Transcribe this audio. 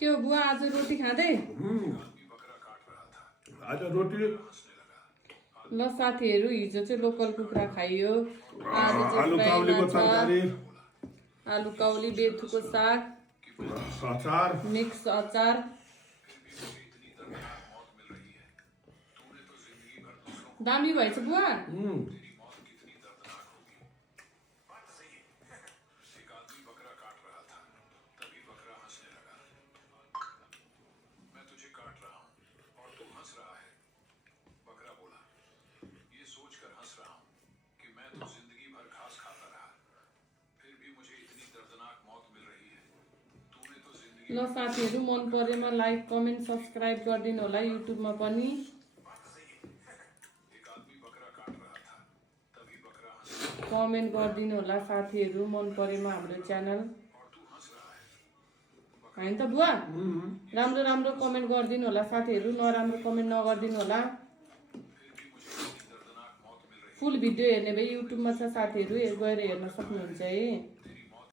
के हो बुवा आज रोटी खाँदै? आज रोटी ल साथीहरू हिजो चाहिँ लोकल कुखुरा खाइयो, आज आलु चाहिँ काउलीको तरकारी, आलु काउली, बेथुको साग, अचार, मिक्स अचार। दामी भएछ बुवा। ल साथीहरू मन परेमा लाइक कमेन्ट सब्सक्राइब गरिदिनु होला युट्युबमा पनि। कमेन्ट गरिदिनु होला साथीहरू मन परेमा हाम्रो च्यानल हैन त बुवा। राम्रो राम्रो कमेन्ट गरिदिनु होला साथीहरू, नराम्रो कमेन्ट नगरिदिनु होला। फुल भिडियो हेर्ने भए युट्युबमा छ साथीहरू, गएर हेर्न सक्नुहुन्छ है।